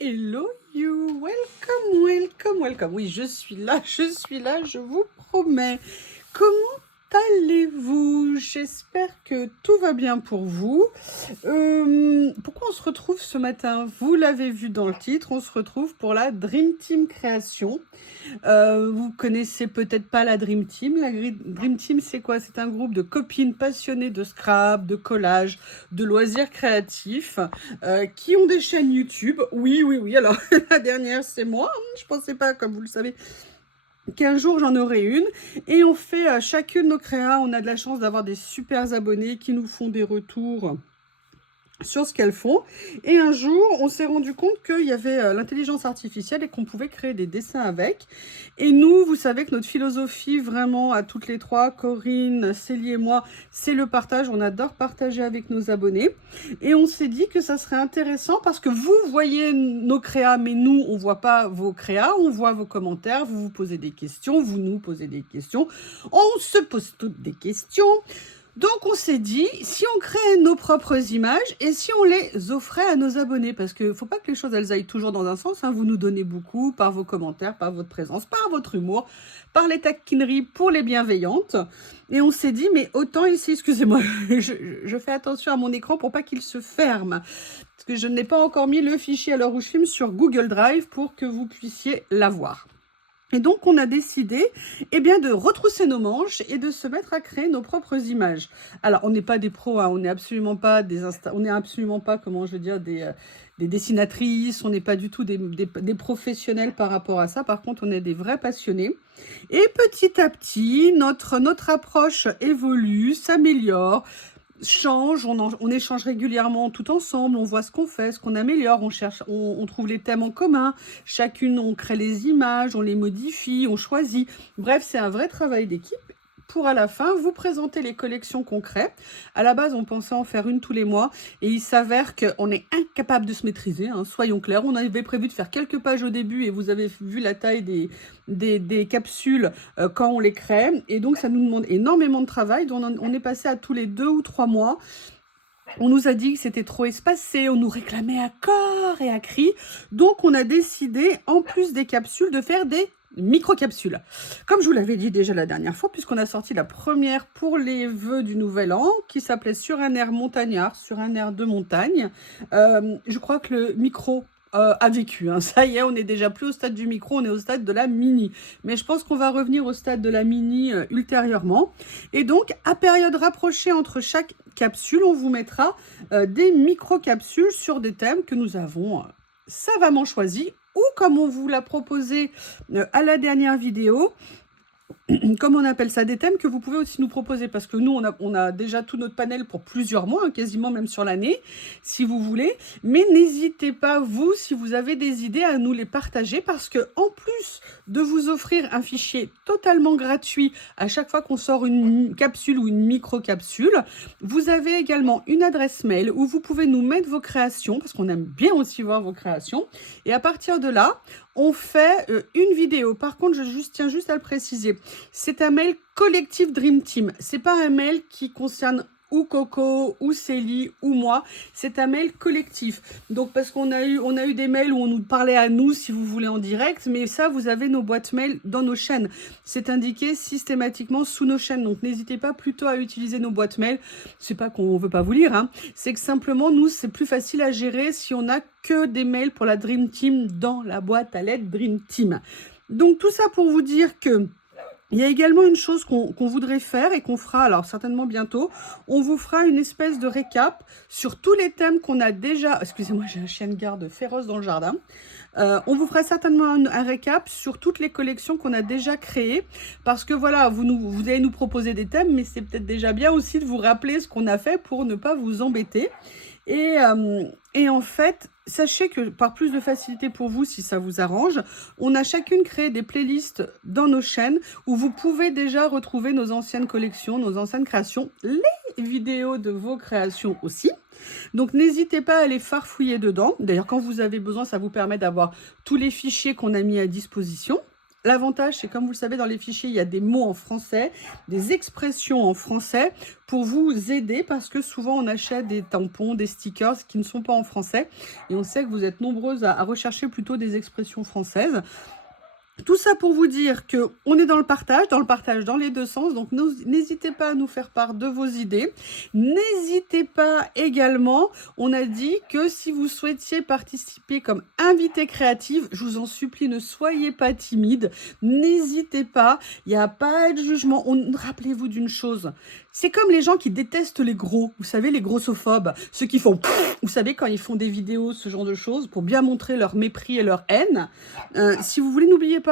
Hello you, welcome, welcome, welcome. Oui, je suis là, je vous promets. Comment allez-vous? J'espère que tout va bien pour vous. Pourquoi on se retrouve ce matin? Vous l'avez vu dans le titre, on se retrouve pour la Dream Team Création. Vous connaissez peut-être pas la Dream Team. La Dream Team, c'est quoi? C'est un groupe de copines passionnées de scrap, de collage, de loisirs créatifs, qui ont des chaînes YouTube. Oui, oui, oui. Alors, la dernière, c'est moi. Je pensais pas, comme vous le savez, qu'un jour j'en aurai une. Et on fait chacune nos créas. On a de la chance d'avoir des super abonnés qui nous font des retours sur ce qu'elles font. Et un jour, on s'est rendu compte qu'il y avait l'intelligence artificielle et qu'on pouvait créer des dessins avec. Et nous, vous savez que notre philosophie, vraiment, à toutes les trois, Corinne, Célie et moi, c'est le partage. On adore partager avec nos abonnés. Et on s'est dit que ça serait intéressant parce que vous voyez nos créas, mais nous, on voit pas vos créas. On voit vos commentaires, vous vous posez des questions, vous nous posez des questions. On se pose toutes des questions. Donc on s'est dit, si on crée nos propres images et si on les offrait à nos abonnés, parce qu'il ne faut pas que les choses elles aillent toujours dans un sens, hein. Vous nous donnez beaucoup par vos commentaires, par votre présence, par votre humour, par les taquineries pour les bienveillantes. Et on s'est dit, mais autant ici, excusez-moi, je fais attention à mon écran pour pas qu'il se ferme, parce que je n'ai pas encore mis le fichier à l'heure où je filme sur Google Drive pour que vous puissiez l'avoir. Et donc, on a décidé bien, de retrousser nos manches et de se mettre à créer nos propres images. Alors, on n'est pas des pros, hein, on n'est absolument pas comment je veux dire, des dessinatrices, on n'est pas du tout des professionnels par rapport à ça. Par contre, on est des vrais passionnés. Et petit à petit, notre approche évolue, s'améliore, change, on échange régulièrement tout ensemble, on voit ce qu'on fait, ce qu'on améliore, on cherche, on trouve les thèmes en commun, chacune on crée les images, on les modifie, on choisit. Bref, c'est un vrai travail d'équipe pour à la fin vous présenter les collections qu'on crée. À la base, on pensait en faire une tous les mois et il s'avère qu'on est incapable de se maîtriser, hein, soyons clairs. On avait prévu de faire quelques pages au début et vous avez vu la taille des capsules quand on les crée. Et donc, ça nous demande énormément de travail. Donc, on est passé à tous les 2 ou 3 mois. On nous a dit que c'était trop espacé, on nous réclamait à corps et à cri. Donc, on a décidé, en plus des capsules, de faire des micro-capsules. Comme je vous l'avais dit déjà la dernière fois, puisqu'on a sorti la première pour les vœux du Nouvel An, qui s'appelait Sur un air montagnard, sur un air de montagne. Je crois que le micro a vécu, hein. Ça y est, on n'est déjà plus au stade du micro, on est au stade de la mini. Mais je pense qu'on va revenir au stade de la mini ultérieurement. Et donc, à période rapprochée entre chaque capsule, on vous mettra des micro-capsules sur des thèmes que nous avons savamment choisis, ou comme on vous l'a proposé à la dernière vidéo, comme on appelle ça, des thèmes que vous pouvez aussi nous proposer, parce que nous, on a déjà tout notre panel pour plusieurs mois, hein, quasiment même sur l'année, si vous voulez. Mais n'hésitez pas, vous, si vous avez des idées, à nous les partager, parce que en plus de vous offrir un fichier totalement gratuit à chaque fois qu'on sort une capsule ou une micro-capsule, vous avez également une adresse mail où vous pouvez nous mettre vos créations, parce qu'on aime bien aussi voir vos créations. Et à partir de là, on fait une vidéo. Par contre, je tiens juste à le préciser. C'est un mail collectif Dream Team. C'est pas un mail qui concerne ou Coco, ou Célie, ou moi. C'est un mail collectif. Donc, parce qu'on a eu des mails où on nous parlait à nous, si vous voulez, en direct. Mais ça, vous avez nos boîtes mail dans nos chaînes. C'est indiqué systématiquement sous nos chaînes. Donc, n'hésitez pas plutôt à utiliser nos boîtes mail. C'est pas qu'on veut pas vous lire, hein. C'est que simplement, nous, c'est plus facile à gérer si on a que des mails pour la Dream Team dans la boîte à lettres Dream Team. Donc, tout ça pour vous dire que il y a également une chose qu'on voudrait faire et qu'on fera, alors certainement bientôt, on vous fera une espèce de récap sur tous les thèmes qu'on a déjà... Excusez-moi, j'ai un chien de garde féroce dans le jardin. On vous fera certainement un récap sur toutes les collections qu'on a déjà créées, parce que voilà, vous allez nous proposer des thèmes, mais c'est peut-être déjà bien aussi de vous rappeler ce qu'on a fait pour ne pas vous embêter. Et en fait, sachez que par plus de facilité pour vous, si ça vous arrange, on a chacune créé des playlists dans nos chaînes où vous pouvez déjà retrouver nos anciennes collections, nos anciennes créations, les vidéos de vos créations aussi. Donc n'hésitez pas à les farfouiller dedans. D'ailleurs, quand vous avez besoin, ça vous permet d'avoir tous les fichiers qu'on a mis à disposition. l'avantage, c'est comme vous le savez, dans les fichiers, il y a des mots en français, des expressions en français pour vous aider parce que souvent, on achète des tampons, des stickers qui ne sont pas en français. Et on sait que vous êtes nombreuses à rechercher plutôt des expressions françaises. Tout ça pour vous dire qu'on est dans le partage dans les deux sens. Donc, n'hésitez pas à nous faire part de vos idées. N'hésitez pas également, on a dit que si vous souhaitiez participer comme invité créative, je vous en supplie, ne soyez pas timide. N'hésitez pas, il n'y a pas de jugement. Rappelez-vous d'une chose, c'est comme les gens qui détestent les gros, vous savez, les grossophobes, ceux qui font, vous savez, quand ils font des vidéos, ce genre de choses, pour bien montrer leur mépris et leur haine. Si vous voulez, n'oubliez pas,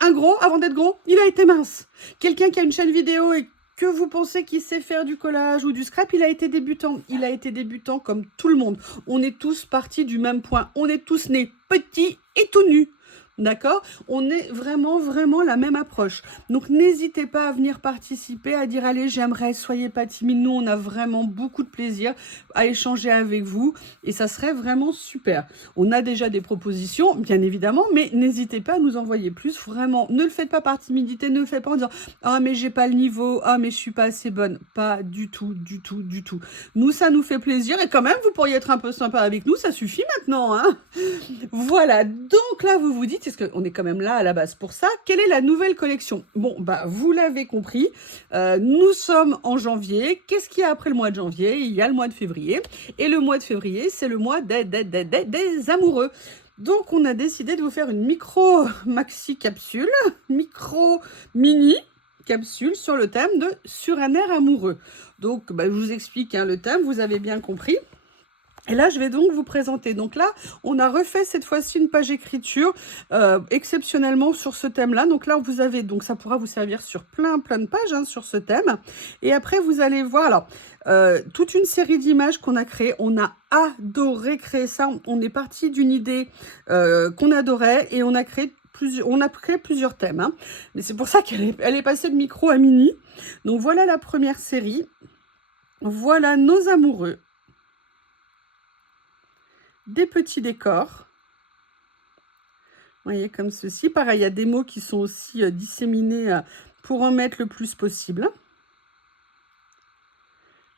un gros, avant d'être gros, il a été mince. Quelqu'un qui a une chaîne vidéo et que vous pensez qu'il sait faire du collage ou du scrap, il a été débutant. Il a été débutant comme tout le monde. On est tous partis du même point. On est tous nés petits et tout nus. D'accord? On est vraiment, vraiment la même approche. Donc, n'hésitez pas à venir participer, à dire, allez, j'aimerais, soyez pas timide. Nous, on a vraiment beaucoup de plaisir à échanger avec vous et ça serait vraiment super. On a déjà des propositions, bien évidemment, mais n'hésitez pas à nous envoyer plus. Vraiment, ne le faites pas par timidité, ne le faites pas en disant, ah, mais j'ai pas le niveau, ah, mais je suis pas assez bonne. Pas du tout, du tout, du tout. Nous, ça nous fait plaisir et quand même, vous pourriez être un peu sympa avec nous, ça suffit maintenant, hein. Voilà, donc là, vous vous dites, parce qu'on est quand même là à la base pour ça, quelle est la nouvelle collection? Bon, bah, vous l'avez compris, nous sommes en janvier. Qu'est-ce qu'il y a après le mois de janvier? Il y a le mois de février. Et le mois de février, c'est le mois des amoureux. Donc, on a décidé de vous faire une micro-maxi capsule, micro-mini capsule sur le thème de Sur un air amoureux. Donc, bah, je vous explique hein, le thème, vous avez bien compris. Et là, je vais donc vous présenter. Donc là, on a refait cette fois-ci une page écriture exceptionnellement sur ce thème-là. Donc là, vous avez, donc ça pourra vous servir sur plein de pages hein, sur ce thème. Et après, vous allez voir, alors, toute une série d'images qu'on a créées. On a adoré créer ça. On est parti d'une idée qu'on adorait et on a créé plusieurs thèmes. Hein. Mais c'est pour ça qu'elle est passée de micro à mini. Donc voilà la première série. Voilà nos amoureux. Des petits décors. Vous voyez, comme ceci. Pareil, il y a des mots qui sont aussi disséminés pour en mettre le plus possible.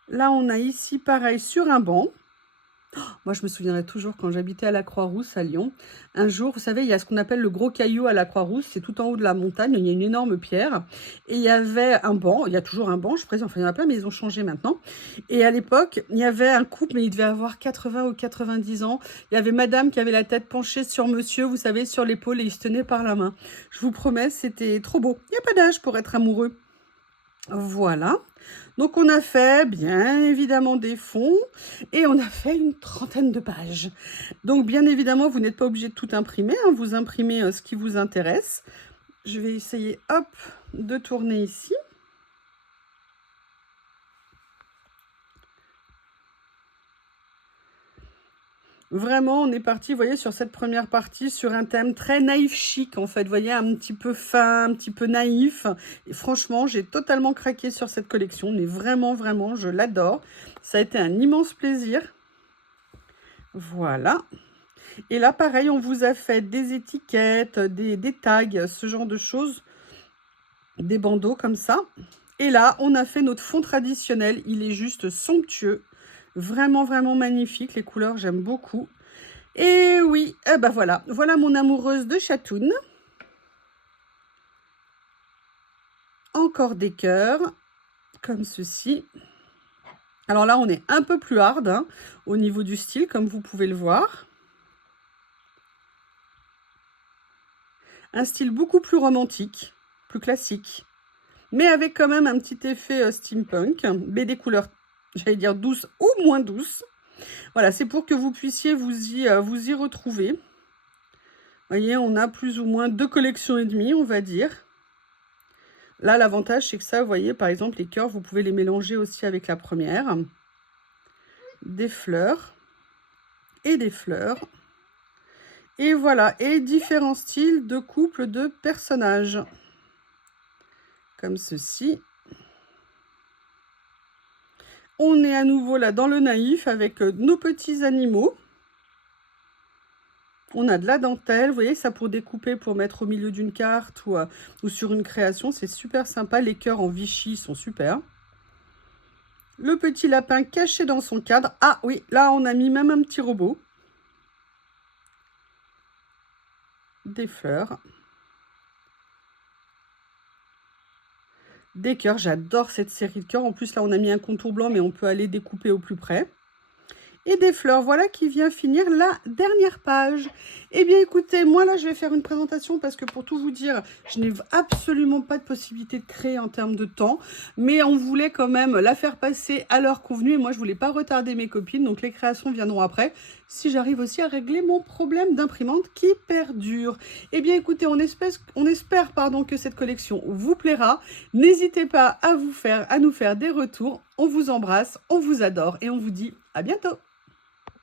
Là, on a ici, pareil, sur un banc. Oh, moi, je me souviendrai toujours quand j'habitais à la Croix-Rousse à Lyon. Un jour, vous savez, il y a ce qu'on appelle le gros caillou à la Croix-Rousse. C'est tout en haut de la montagne. Il y a une énorme pierre. Et il y avait un banc. Il y a toujours un banc, je précise. Enfin, il y en a plein, mais ils ont changé maintenant. Et à l'époque, il y avait un couple, mais il devait avoir 80 ou 90 ans. Il y avait madame qui avait la tête penchée sur monsieur, vous savez, sur l'épaule, et il se tenait par la main. Je vous promets, c'était trop beau. Il n'y a pas d'âge pour être amoureux. Voilà. Donc, on a fait, bien évidemment, des fonds et on a fait une 30aine de pages. Donc, bien évidemment, vous n'êtes pas obligé de tout imprimer. Hein, vous imprimez ce qui vous intéresse. Je vais essayer, hop, de tourner ici. Vraiment, on est parti, vous voyez, sur cette première partie, sur un thème très naïf chic, en fait. Vous voyez, un petit peu fin, un petit peu naïf. Et franchement, j'ai totalement craqué sur cette collection. Mais vraiment, vraiment, je l'adore. Ça a été un immense plaisir. Voilà. Et là, pareil, on vous a fait des étiquettes, des tags, ce genre de choses. Des bandeaux comme ça. Et là, on a fait notre fond traditionnel. Il est juste somptueux. Vraiment, vraiment magnifique. Les couleurs, j'aime beaucoup. Et oui, eh ben voilà. Voilà mon amoureuse de chatoun. Encore des cœurs, comme ceci. Alors là, on est un peu plus hard hein, au niveau du style, comme vous pouvez le voir. Un style beaucoup plus romantique, plus classique. Mais avec quand même un petit effet steampunk. Mais des couleurs, j'allais dire douces ou moins douces. Voilà, c'est pour que vous puissiez vous y retrouver. Vous voyez, on a plus ou moins 2 collections et demie, on va dire. Là, l'avantage, c'est que ça, vous voyez, par exemple, les cœurs, vous pouvez les mélanger aussi avec la première. Des fleurs. Et des fleurs. Et voilà, et différents styles de couples de personnages. Comme ceci. On est à nouveau là dans le naïf avec nos petits animaux. On a de la dentelle, vous voyez, ça pour découper, pour mettre au milieu d'une carte ou sur une création, c'est super sympa. Les cœurs en Vichy sont super. Le petit lapin caché dans son cadre. Ah oui, là on a mis même un petit robot. Des fleurs. Des cœurs, j'adore cette série de cœurs. En plus là on a mis un contour blanc, mais on peut aller découper au plus près. Et des fleurs, voilà qui vient finir la dernière page. Eh bien écoutez, moi là je vais faire une présentation parce que pour tout vous dire, je n'ai absolument pas de possibilité de créer en termes de temps, mais on voulait quand même la faire passer à l'heure convenue et moi je voulais pas retarder mes copines, donc les créations viendront après, si j'arrive aussi à régler mon problème d'imprimante qui perdure. Eh bien écoutez, on espère que cette collection vous plaira. N'hésitez pas à nous faire des retours. On vous embrasse, on vous adore et on vous dit à bientôt.